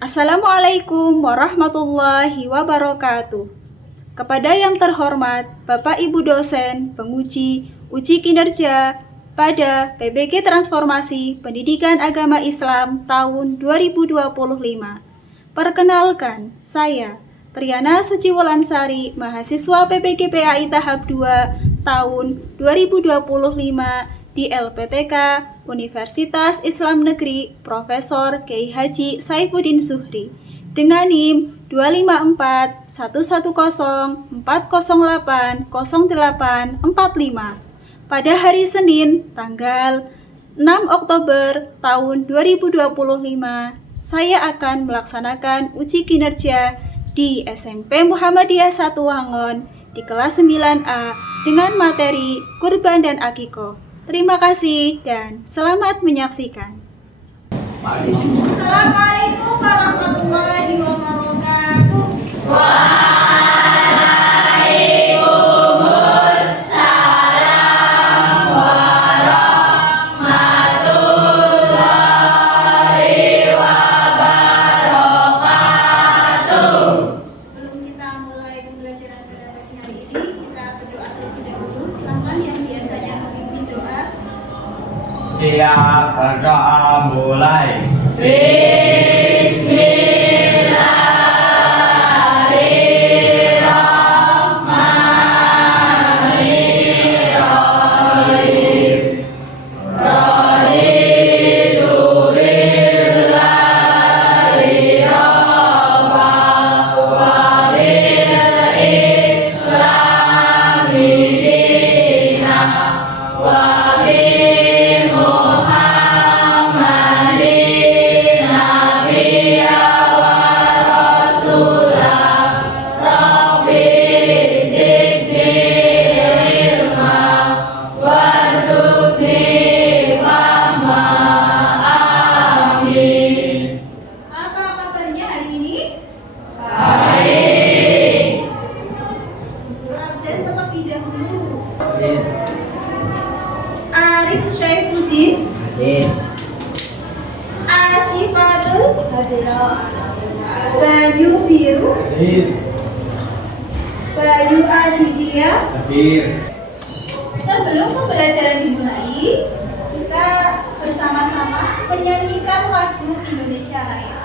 Assalamualaikum warahmatullahi wabarakatuh. Kepada yang terhormat Bapak Ibu dosen, penguji, uji kinerja pada PBG Transformasi Pendidikan Agama Islam tahun 2025. Perkenalkan, saya Triana Suci Wolansari, mahasiswa PBG PAI tahap 2 tahun 2025 di LPTK Universitas Islam Negeri Profesor Kiai Haji Saifuddin Zuhri dengan NIM 2541040800845 pada hari Senin tanggal 6 Oktober tahun 2025. Saya akan melaksanakan uji kinerja di SMP Muhammadiyah 1 Wangon di kelas 9A dengan materi Kurban dan Akikoh. Terima kasih dan selamat menyaksikan. Assalamualaikum warahmatullahi wabarakatuh. Waalaikumsalam warahmatullahi wabarakatuh. Sebelum kita mulai pembelajaran pada pagi hari ini, kita berdoa terlebih dahulu. Silakan yang biasanya memimpin doa. Siap, berdoa mulai. Apa kabarnya hari ini? Absen terlebih dahulu. Arif Syaifuddin, Asyifatul, Bayu Biru, Bayu Aditya. Sebelum pembelajaran dimulai, kita bersama-sama menyanyikan lagu Indonesia Raya.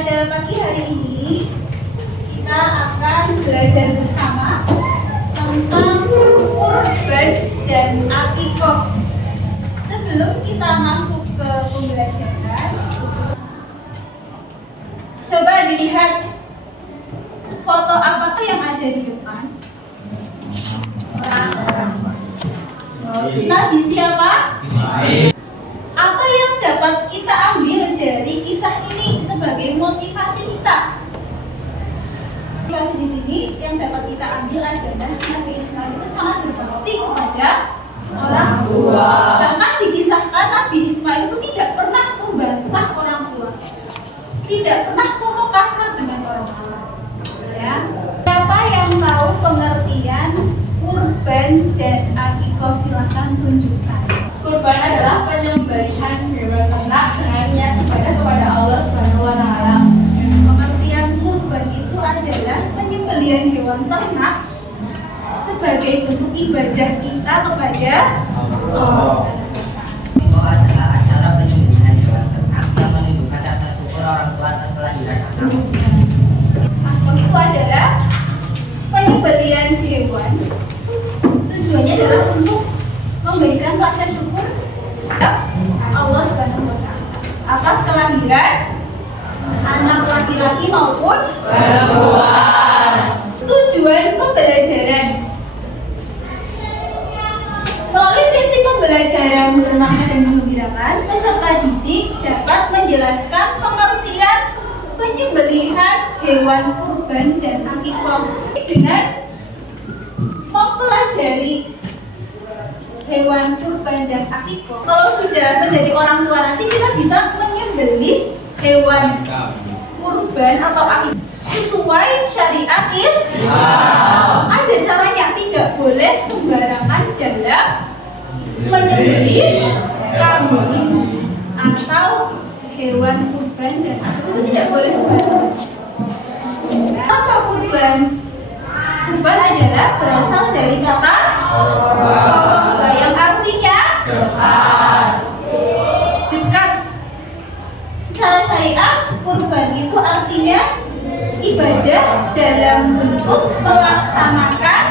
Pada pagi hari ini kita akan belajar bersama tentang kurban dan akikoh. Sebelum kita masuk ke pembelajaran, coba dilihat foto apakah yang ada di depan. Nabi siapa? Apa yang dapat kita ambil dari kisah ini sebagai motivasi kita? Motivasi di sini yang dapat kita ambil adalah Nabi Ismail itu sangat berbakti kepada orang tua. Bahkan dikisahkan Nabi Ismail itu tidak pernah membantah orang tua, tidak pernah ngomong kasar dengan orang tua. Ya. Siapa yang tahu pengertian kurban dan akikah, silahkan tunjukkan. Kurban adalah penyembelihan hewan ternak dengan niat ibadah kepada Allah Subhanahu wa taala. Pengertian kurban itu adalah penyembelihan hewan ternak sebagai bentuk ibadah kita kepada Allah Subhanahu wa taala. Itu adalah acara penyembelihan hewan ternak yang menunjukkan rasa syukur orang tua atas kelahiran anak. Akikah itu adalah penyembelihan hewan. Tujuannya adalah untuk memberikan rasa syukur kepada Allah Subhanahu wa taala atas kelahiran anak laki-laki maupun perempuan. Tujuan pembelajaran. Melalui prinsip pembelajaran bernama dan mengembirakan, peserta didik dapat menjelaskan pengertian penyembelihan hewan kurban dan akikah dengan mempelajari hewan kurban dan akikah. Kalau sudah menjadi orang tua nanti kita bisa menyembelih hewan kurban atau akikah sesuai syariat Islam. Ada caranya, tidak boleh sembarangan dalam menyembelih kambing atau hewan kurban dan akikah, itu tidak boleh sembarangan. Apa kurban? Kurban adalah berasal dari kata korba yang artinya dekat. Secara syariat, kurban itu artinya ibadah dalam bentuk melaksanakan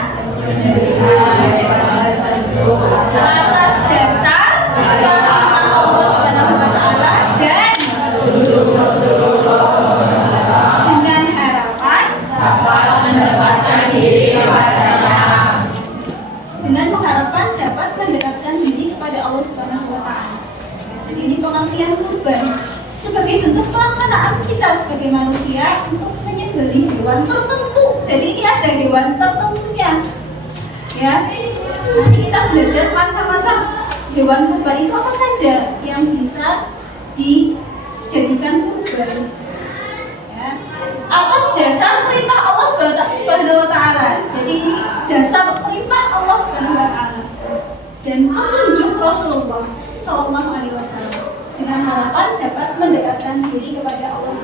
atas dasar perintah Allah Subhanahu wa taala dan dengan harapan dengan mengharapkan dapat mendekatkan diri kepada Allah Subhanahu wa taala. Jadi ini pengertian kurban sebagai bentuk pelaksanaan kita sebagai manusia untuk menyembelih hewan tertentu. Jadi ini ada hewan tertentunya. Ya. Nanti kita belajar macam-macam hewan kurban itu apa saja yang bisa dijadikan kurban. Ya. Atas dasar perintah Allah Subhanahu wa taala. Jadi ini dasar perintah Allah Subhanahu wa taala dan petunjuk Rasulullah sallallahu alaihi wasallam dengan harapan dapat mendekatkan diri kepada Allah.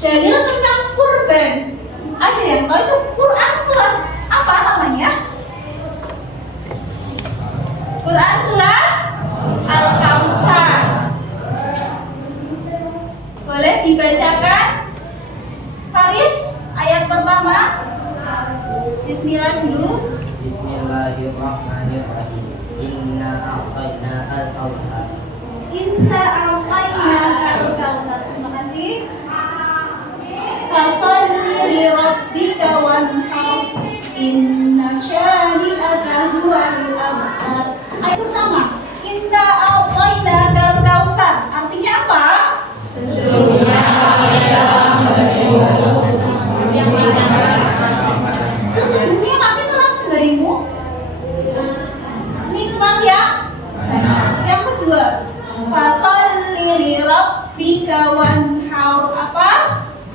Dalil tentang kurban. Ada yang tahu itu Quran surat apa namanya? Quran surat Al-Kautsar. Boleh dibacakan? Faris, ayat pertama. Bismillah dulu. Bismillahirrahmanirrahim. Inna a'tainakal kautsar. Inna a'tainakal kautsar. Terima kasih. Fasholli li rabbika wanhar. Inna syani'aka huwal abtar. Ayat pertama. Inna a'tainakal kautsar. Artinya apa? Sesungguhnya kami telah memberimu nikmat yang banyak. Yang kedua, fasholli li rabbika wanhar. Apa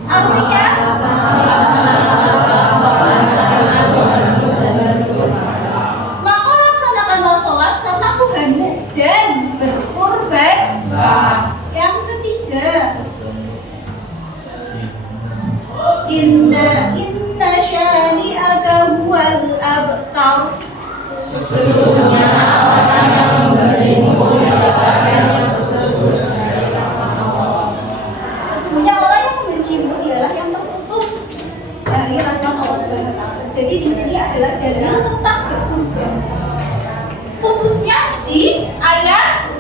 artinya? Maka laksanakanlah sholat karena Tuhanmu dan berkurban. Yang ketiga, Inna syani'aka huwal abtar. Sesungguhnya orang yang membencimu Sesungguhnya orang yang membencimu ialah yang terputus dari rahmat Allah Subhanahu wa taala. Jadi di sini adalah dalil tentang berkurban. Khususnya di ayat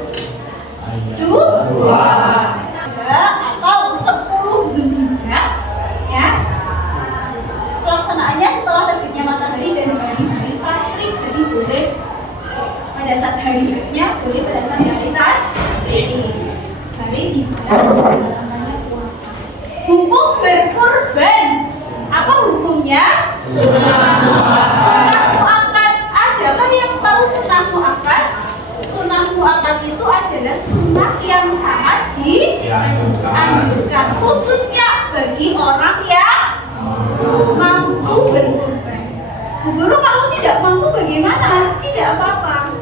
2 atau 10 Dzulhijjah, ya. Pelaksanaannya setelah terbitnya matahari dan hari-hari tasyrik. Jadi boleh pada saat hari-harinya, boleh pada saat hari tasyrik. Sunah muakkad. Adakah yang tahu sunah muakkad? Sunah muakkad itu adalah sunah yang sangat dianjurkan, khususnya bagi orang yang mampu berkorban. Bu Guru kalau tidak mampu bagaimana? Tidak apa-apa.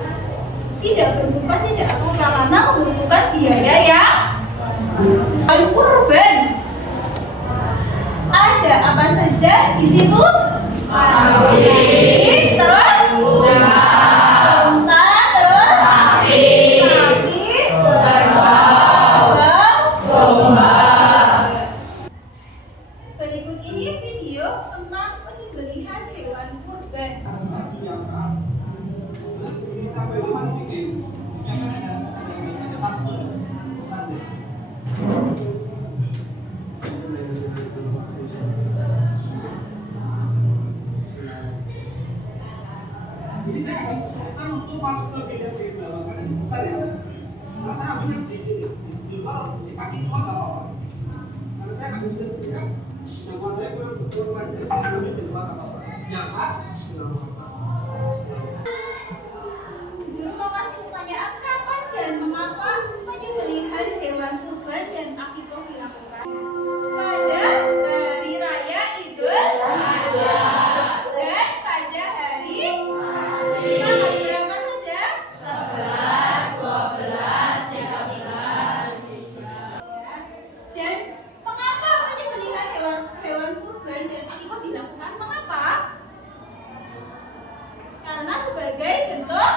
Tidak berkorban tidak apa-apa karena membutuhkan biaya yang kurban. Ada apa saja di situ? Kambing, terus unta, terus sapi, domba. Berikut ini video tentang penyembelihan hewan kurban. Jadi saya agak kesulitan untuk masuk ke bidang di dalam karena ini besar ya. Karena saya ambilnya di sini, di luar si kaki tua nggak apa-apa. Karena saya nggak bisa ya. Jagoan saya kurang jadi saya ambil di luar nggak apa-apa. Yang sudah Guru mau kasih pertanyaan kapan dan mengapa penyembelihan hewan kurban dan akikah dilakukan? Pada hari raya Idul Adha dan pada hari tanggal berapa saja? 11, 12, 13. Dan mengapa penyembelihan hewan kurban dan akikah dilakukan? Mengapa? Karena sebagai bentuk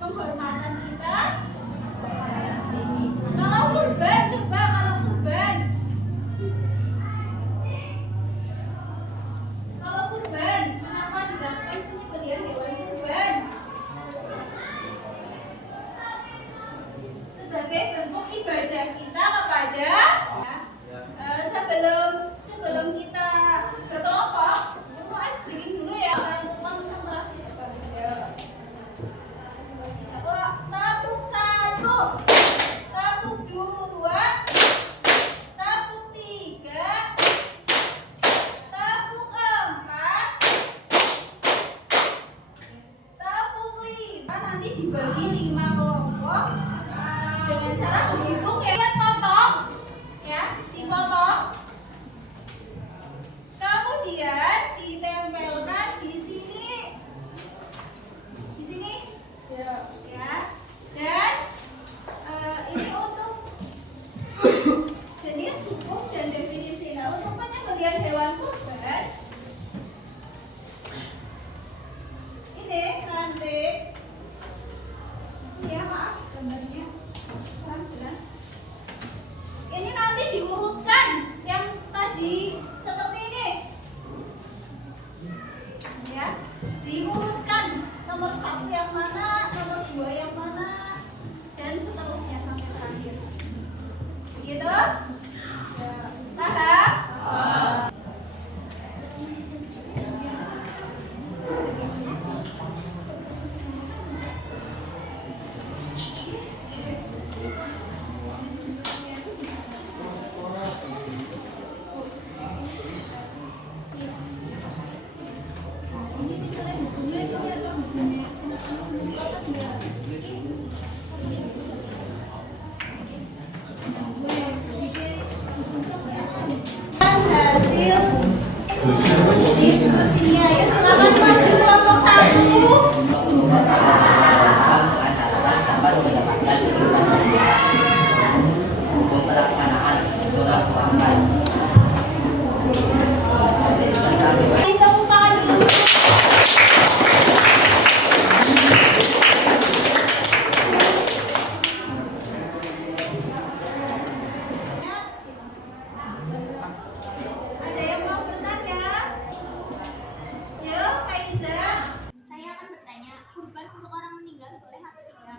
penghormatan kita. Kalau kurban, coba kalau kurban. Kalau kurban, kenapa dilakukan penyembelihan hewan kurban? Sebagai bentuk ibadah kita kepada sebelum kita berkelompok, kita mau ice breaking dulu ya, untuk konsentrasi coba. Tabung 1, tabung 2, tabung 3, tabung 4, tabung 5. Nanti dibagi 5 kelompok dengan cara berhitung ya. Lihat potong ya, dipotong. Kemudian ditempelkan di sini. Di sini. Ya. Dan ini untuk jenis hukum dan definisi. Nah, untuk penyembelihan hewan kurban ini nanti ya maaf gambarnya kurang jelas. Ini nanti diurutkan yang tadi seperti ini ya, diurutkan nomor 1 yang mana, nomor 2 yang mana, dan seterusnya sampai terakhir. Begitu? Paham? Hasil diskusinya ya, silakan maju kelompok 1. dengan harapan dapat mendapatkan kehidupan dunia. Hukum pelaksanaan surah Muhammad. Tepuk tangan dulu. Ada yang mau bertanya? Yuk, Faiza. Saya akan bertanya, kurban untuk orang meninggal boleh atau tidak?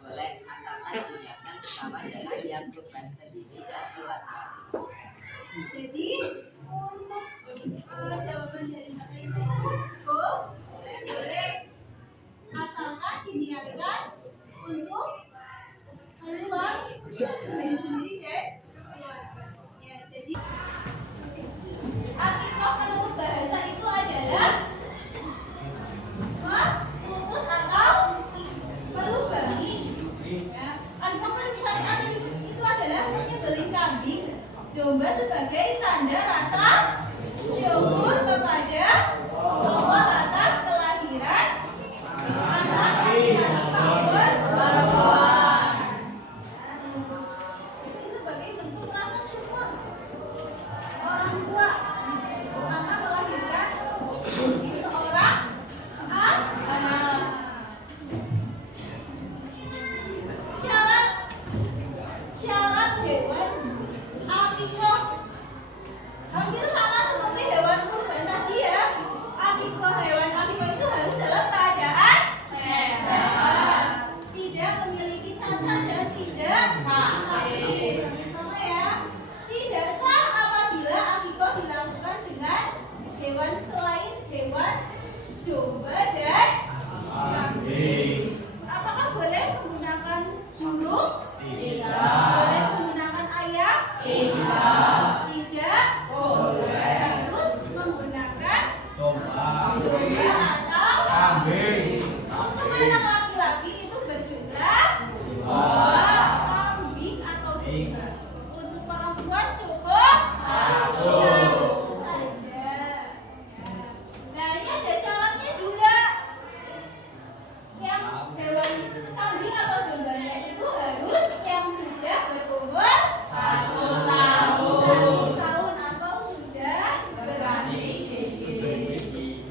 Boleh asalkan diniatkan bersama dengan yang kurban sendiri dan keluarga. Jadi untuk jawaban dari Mbak Faiza boleh asalkan diniatkan untuk keluar diri sendiri dan keluarga. Ya, jadi Jadi akikah menurut bahasa itu adalah memutus atau melubangi. Ya, akikah menurut syariat itu adalah menyembelih kambing domba sebagai tanda rasa syukur kepada Allah atas kelahiran anak perempuan. Jadi sebagai bentuk rasa syukur orang tua akan melahirkan seorang anak. Syarat hewan akikah hampir sama seperti hewan kurban tadi ya. Hewan akikah itu harus dalam keadaan sehat, tidak memiliki cacat dan tidak sakit. Sama ya. Tidak sah apabila akikah dilakukan dengan hewan selain hewan domba dan kambing. Apakah boleh menggunakan burung? Boleh menggunakan ayam? Tidak boleh. Harus menggunakan domba atau Kambing. untuk anak laki-laki itu berjumlah dua kambing atau domba. Untuk perempuan cukup satu saja. Nah, ini ada syaratnya juga. Yang hewan kambing atau dombanya itu harus yang sudah berumur 1 tahun atau sudah berani gigi.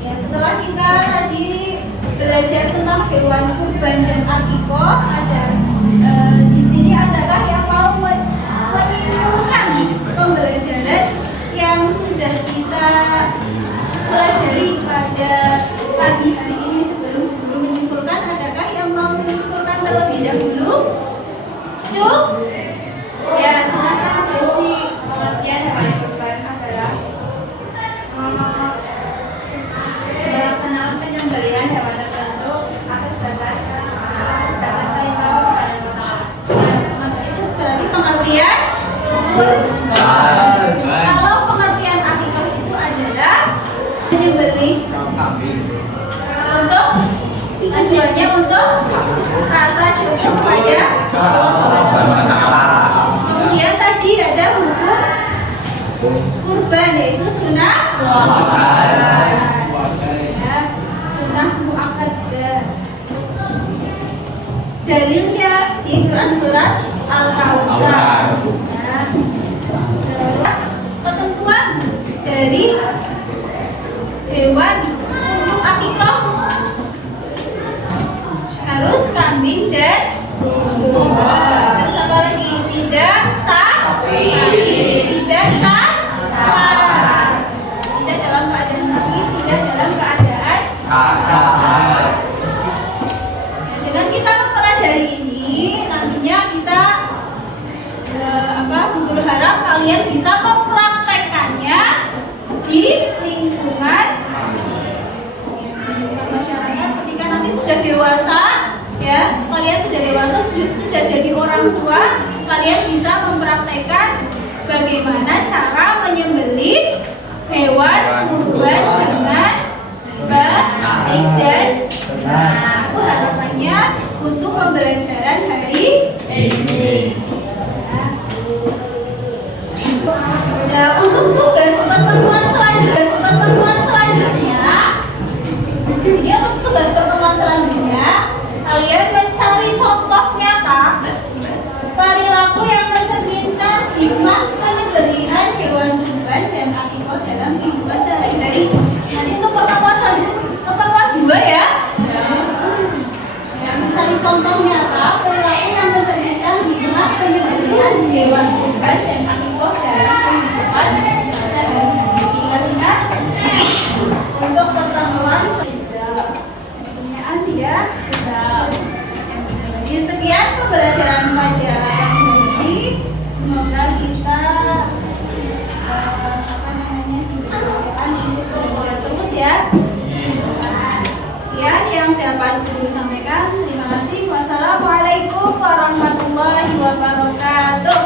Ya, setelah kita tadi belajar tentang hewan kurban dan akikah, ada di sini adalah yang mau menyimpulkan pembelajaran yang sudah kita pelajari pada pagi hari ini. Sebelum guru menyimpulkan, adakah yang mau menyimpulkan terlebih dahulu? Cuk? Ya, silakan Desi. Pengertian hewan kurban adalah melaksanakan penyembelihan hewan tertentu atas dasar perintah Allah. Itu berarti pengertian kurban. Kalau pengertian akikah itu adalah menyembelih untuk tujuannya untuk rasa syukur kepada Allah Subhanahu wa Ta'ala. Kemudian tadi ada hukum kurban, yaitu sunnah sunnah muakkadah. Dalilnya di Quran surat Al-Kautsar. Ketentuan dari hewan untuk akikah harus kambing dan domba. Terus apa lagi? Tidak sakit, tidak cacat, tidak dalam keadaan sakit, tidak dalam keadaan cacat. Dengan kita mempelajari ini, nantinya kita guru harap kalian bisa mempraktekkannya di lingkungan masyarakat ketika nanti sudah dewasa. Ya, kalian sudah dewasa, sudah jadi orang tua, kalian bisa mempraktekkan bagaimana cara menyembelih hewan kurban dengan baik dan benar. Itu harapannya untuk pembelajaran hari ini. Nah, untuk tugas pertemuan selanjutnya, kalian mencari contoh nyata perilaku yang mencerminkan hikmah penyembelihan hewan kurban dan akikah dalam kehidupan sehari-hari. Nanti untuk pertemuan 2 ya. Mencari contoh nyata perilaku yang mencerminkan yang dapat Guru sampaikan. Terima kasih. Wassalamualaikum warahmatullahi wabarakatuh.